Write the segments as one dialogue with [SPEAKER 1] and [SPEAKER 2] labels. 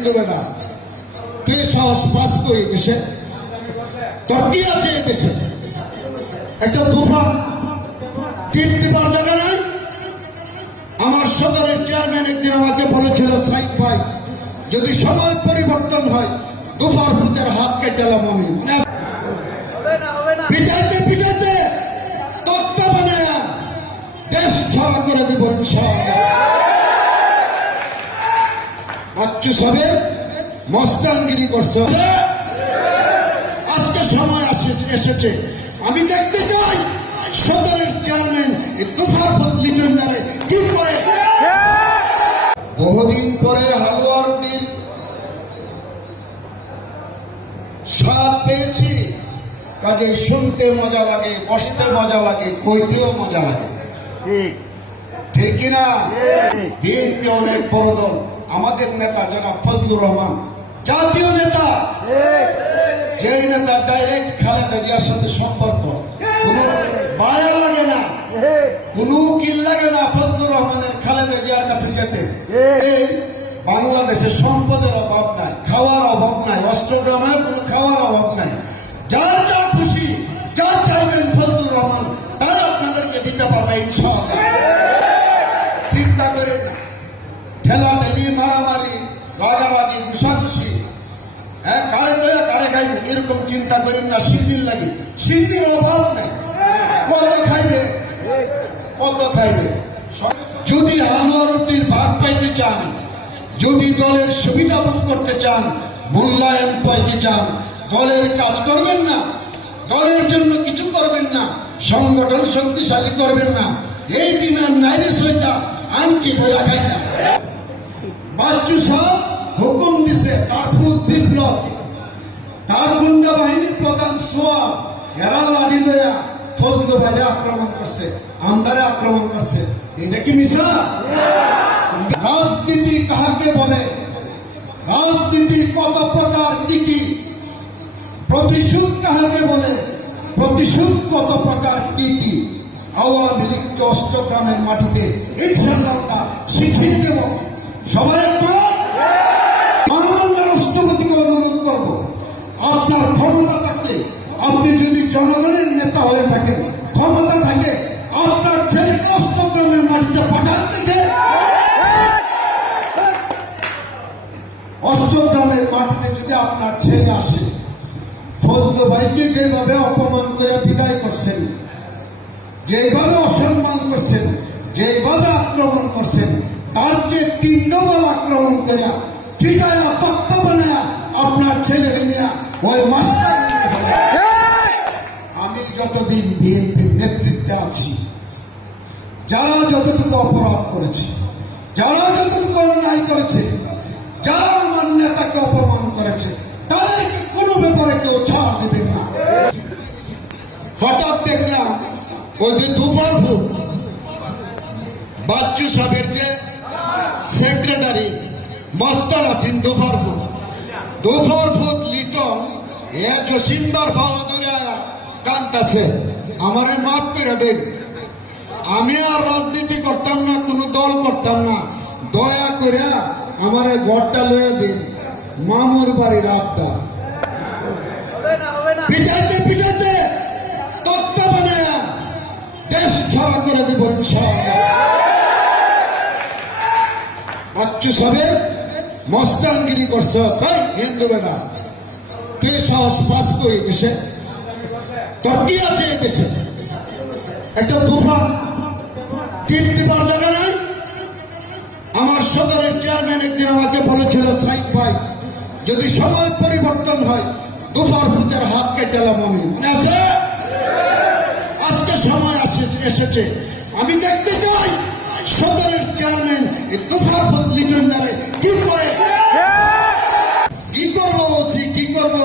[SPEAKER 1] হিন্দু বেটা তুই সাহস পাস করি দেশে? তোর কি আছে দেশে। একটা তুফান। টিপ দিবার জায়গা নাই। আমার সদরের চেয়ারম্যান একদিন আমাকে বলেছিল সাইদ ভাই যদি সময় পরিবর্তন হয় দুফার ফুটের হাত কেটেলাম আমি। মানে পিটাইতে পিটাইতে তত্ত্ব বানায় দেশ ছাড়া করে দেব ইনশাআল্লাহ। বাচ্চু সাহেব মস্তানগিরি করছে? আজকে সময় এসেছে। আমি দেখতে চাই সদরের চেয়ারম্যান বদলি টেন্ডারে কি করে? বহুদিন পরে হালুয়া রুটির স্বাদ পেয়েছি। কাজে শুনতে মজা লাগে বসতে মজা লাগে, কইতেও মজা লাগে।
[SPEAKER 2] ঠিক।
[SPEAKER 1] ঠিক কিনা? বিএনপি অনেক বড় দল। আমাদের নেতা যারা ফজলুর রহমান, জাতীয় নেতা। যে নেতা ডাইরেক্ট খালেদা জিয়ার সাথে সম্পর্ক। কোনো মায়া লাগে না। কোনো কিল লাগে না ফজলুর রহমানের খালেদা জিয়ার কাছে যেতে। এই বাংলাদেশে সম্পদের অভাব নাই, খাওয়ার অভাব নাই অস্ত্রগ্রামের কোনো খাওয়ার অভাব নাই। যার যা খুশি, যা চাইবেন ফজলুর রহমান তাই আপনাদেরকে দিতে পারবে ইনশাআল্লাহ চিন্তা করেন না ঠেলাঠেলি মারামারি রাগারাগি ঘুষাঘুষি হ্যাঁ কারে দেয় কারে খাইবে এরকম চিন্তা করেন না সিন্দির লাগে। সিন্দির অভাব নেই। কত খাইবে? কত খাইবে? যদি আনোয়ারুদ্দিন ভাগ পাইতে চান, যদি দলের সুবিধা ভোগ করতে চান, মূল্যায়ন পাইতে চান, দলের কাজ করবেন না, দলের জন্য কিছু করবেন না, সংগঠন শক্তিশালী করবেন না, এই দিন আর নাইরে সইটা আনকি বইয়া খাইতা বাচ্চু সব হুকুম দিছে কার্ফুত বিপ্লব। তার গুন্ডা বাহিনীর প্রধান এরা লাঠি বাড়ি আক্রমণ করছে, আমদারে আক্রমণ করছে। এটা কি মিশা রাজনীতি কাহাকে বলে? রাজনীতি কত প্রকার কি প্রতিশোধ কাহাকে বলে? প্রতিশোধ কত প্রকার কি কি আওয়ামী লীগকে মাটিতে ইনশাল্লাহ শিখিয়ে দেব। সবাই মাটিতে যদি আপনার ছেলে আসে, ফজলু ভাইকে যেভাবে অপমান করে বিদায় করছেন যেভাবে অসম্মান করছেন যেভাবে আক্রমণ করছেন, তার যে তিনডবল আক্রমণ করে ফিটায়া তত্ত্ব বানায়া আপনার ছেলেকে নিয়ে ওই মাস্টার আমি যতদিন বিএনপির নেতৃত্বে আছি, যারা যতটুকু অপরাধ করেছে, যারা যতটুকু অন্যায় করেছে, যারা হঠাৎ দেখলাম ওই যে দুফার ফুট বাচ্চু সাহেবের যে সেক্রেটারি মস্তান আছেন দুফার ফুট দুফার ফুট লিটন এ জসিমবার ভাও ধরে কান্তাছে আমারে মাফ করে দেন। আমি আর রাজনীতি করতাম না কোনো দল করতাম না। দয়া করে আমার ঘরটা লয়ে দিন মামুর বাড়ির আবদা পিটাইতে ছাড়া করে সাহেব, মস্তানগিরি তাই হিন্দু বেটা তুই সাহস করি তোর কি আছে একটা টিপ জায়গা নাই। আমার সদরের চেয়ারম্যান একদিন আমাকে বলেছিল সাইদ ভাই, যদি সময় পরিবর্তন হয় দুফার ফুটের হাত কেটেলাম আমি। আছে? এসেছে। আমি দেখতে চাই সদরের চেয়ারম্যান এই দুফার বদলি টেন্ডারে কি করে? কি করব ওসি, কি করব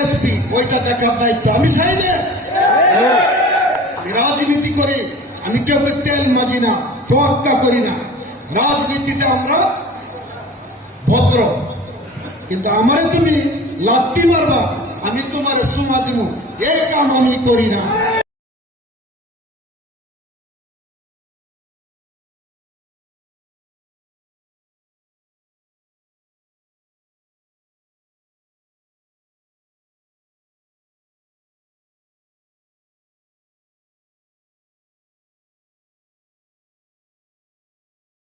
[SPEAKER 1] এসপি? ওইটা দেখার দায়িত্ব আমি চাই না। আমি রাজনীতি করি, আমি কেউ তেল মাজি না তোয়াক্কা করি না। রাজনীতিতে আমরা ভদ্র। কিন্তু আমারে তুমি লাত্তি মারবা, আমি তোমার সুমা দিব এই কাম আমি করি না।